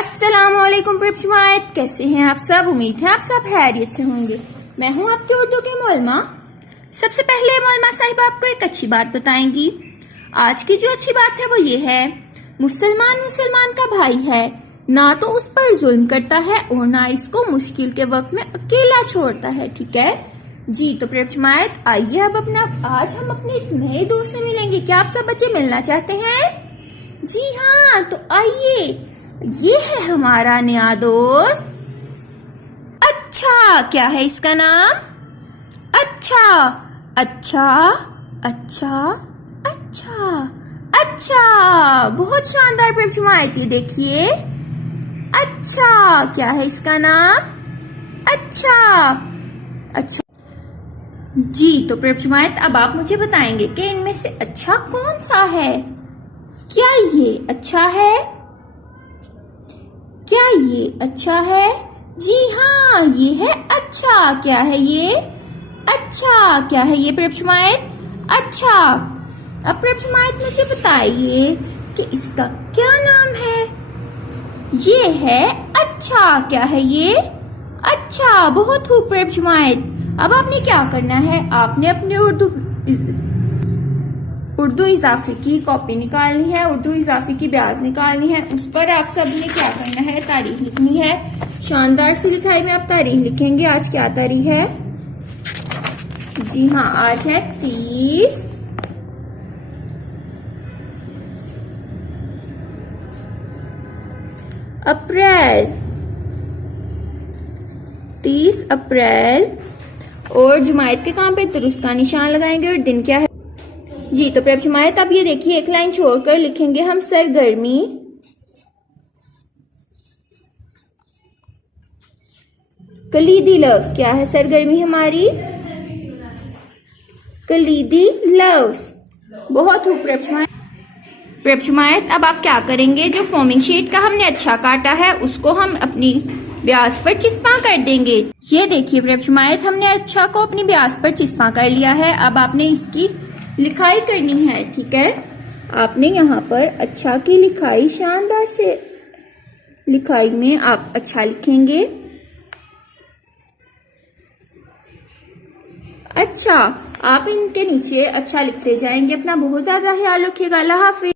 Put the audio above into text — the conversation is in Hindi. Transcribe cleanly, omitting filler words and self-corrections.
अस्सलामुअलैकुम प्रिपशमायत, कैसे हैं आप सब। उम्मीद है आप सब खैरियत से होंगे। मैं हूं आपके उर्दू की मोलमा। सबसे पहले मोलमा साहिबा आपको एक अच्छी बात बताएंगी। आज की जो अच्छी बात है वो ये है, मुसलमान मुसलमान का भाई है, ना तो उस पर जुल्म करता है और ना इसको मुश्किल के वक्त में अकेला छोड़ता है। ठीक है जी। तो प्रिपशमायत आइए अब आज हम अपने एक नए दोस्त से मिलेंगे। क्या आप सब बच्चे मिलना चाहते हैं? जी हाँ, तो आइए, ये है हमारा नया दोस्त। अच्छा, क्या है इसका नाम? अच्छा अच्छा अच्छा अच्छा अच्छा, बहुत शानदार प्रिपशमायत, ये देखिए। अच्छा, क्या है इसका नाम? अच्छा अच्छा जी। तो प्रिपशमायत अब आप मुझे बताएंगे कि इनमें से अच्छा कौन सा है। क्या ये अच्छा है? क्या ये अच्छा है? जी हाँ, ये है अच्छा। क्या है ये? अच्छा। क्या है ये प्रिपशमायत? अच्छा। अब प्रिपशमायत मुझे बताइए कि इसका क्या नाम है। ये है अच्छा। क्या है ये? अच्छा, बहुत खूब प्रिपशमायत। अब आपने क्या करना है, आपने अपने उर्दू इजाफी की कॉपी निकालनी है, उर्दू इजाफी की ब्याज निकालनी है। उस पर आप सब ने क्या करना है, तारीख लिखनी है। शानदार सी लिखाई में आप तारीख लिखेंगे। आज क्या तारीख है? जी हाँ, आज है 30 अप्रैल। 30 अप्रैल। और जुमायत के काम पे दुरुस्त का निशान लगाएंगे। और दिन क्या है जी। तो प्रिपशमायत आप ये देखिए, एक लाइन छोड़कर लिखेंगे हम सरगर्मी। कलीदी लफ्ज। क्या है सरगर्मी हमारी? कलीदी लफ्ज। बहुत खूब प्रिपशमायत अब आप क्या करेंगे, जो फॉर्मिंग शीट का हमने अच्छा काटा है उसको हम अपनी ब्याज पर चिस्पा कर देंगे। ये देखिए प्रिपशमायत, हमने अच्छा को अपनी ब्याज पर चिस्पा कर लिया है। अब आपने इसकी लिखाई करनी है। ठीक है, आपने यहाँ पर अच्छा की लिखाई, शानदार से लिखाई में आप अच्छा लिखेंगे। अच्छा, आप इनके नीचे अच्छा लिखते जाएंगे। अपना बहुत ज्यादा ख्याल रखिएगा। अल्लाह हाफिज।